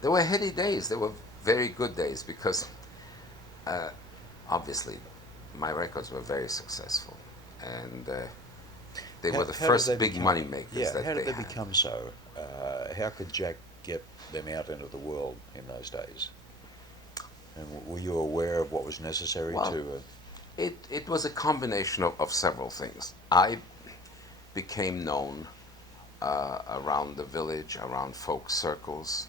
There were heady days. There were very good days because uh, obviously my records were very successful, and they were the How did they first big become? money makers Yeah, that how did they they had. become so? How could Jack get them out into the world in those days? And were you aware of what was necessary Well, to? it was a combination of several things. I became known around the village, around folk circles.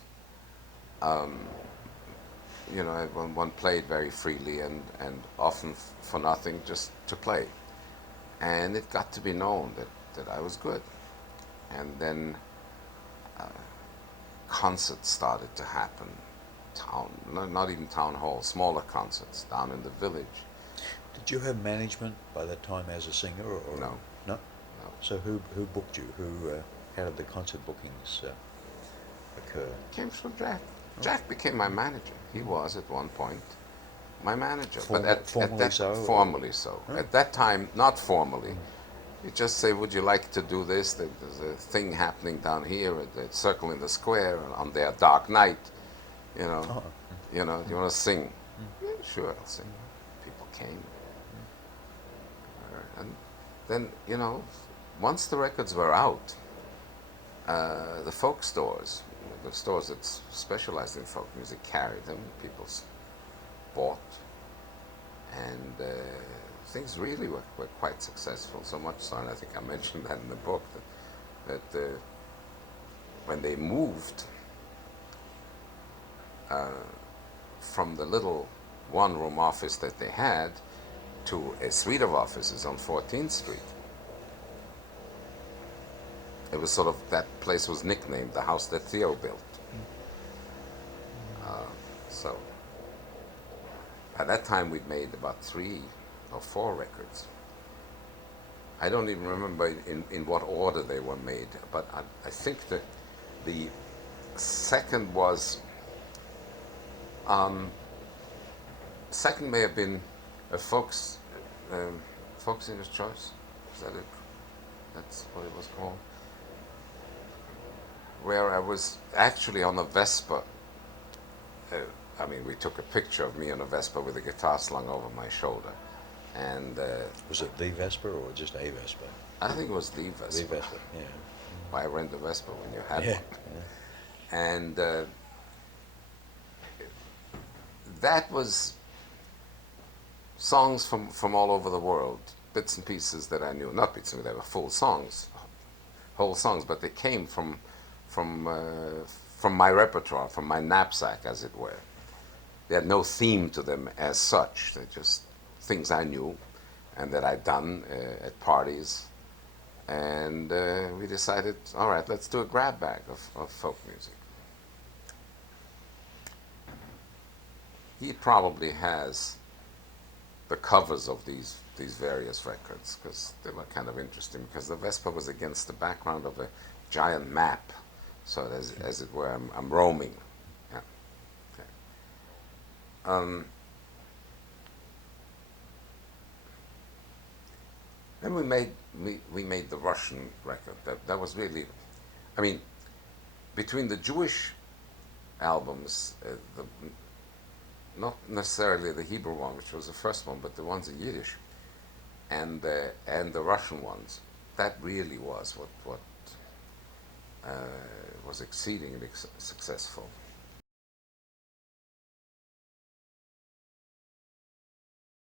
You know, one played very freely and often for nothing, just to play. And it got to be known that I was good. And then concerts started to happen. Not even town halls, smaller concerts down in the village. Did you have management by that time as a singer, or No, no? no. So who booked you? Who? How did the concert bookings occur? Came from Jack. Oh, Jack became my manager. He was at one point my manager, but at Formally that so, formally so. or? At that time, not formally. Mm. You just say, "Would you like to do this? There's a thing happening down here at the circle in the square on their dark night. You know, Oh, you want to sing? mm, Yeah, sure, I'll sing." mm, People came, mm. and then once the records were out, the folk stores, the stores that specialized in folk music, carried them. People bought, and things really were quite successful. So much so, and I think I mentioned that in the book, that when they moved from the little one-room office that they had to a suite of offices on 14th Street, it was sort of, that place was nicknamed the house that Theo built. Mm. So at that time we'd made about 3 or 4 records. I don't even remember in what order they were made, but I think that the second was, second may have been a folk singer's choice. Is that it? That's what it was called. Where I was actually on a Vespa. Uh, I mean, we took a picture of me on a Vespa with a guitar slung over my shoulder, and Was it the Vespa or just a Vespa? I think it was the The Vespa. Vespa, yeah. Why rent a Vespa when you had Yeah, one? yeah. And that was songs from all over the world, bits and pieces that I knew. Not bits and pieces, they were full songs, whole songs, but they came from from my repertoire, from my knapsack, as it were. They had no theme to them as such. They're just things I knew and that I'd done at parties. And we decided, all right, let's do a grab bag of folk music. He probably has the covers of these various records because they were kind of interesting because the Vespa was against the background of a giant map, so as it were, I'm roaming. Yeah. Okay. Um, then we made the Russian record. That was really, I mean, between the Jewish albums, not necessarily the Hebrew one, which was the first one, but the ones in Yiddish, and the Russian ones. That really was what uh, was exceedingly successful.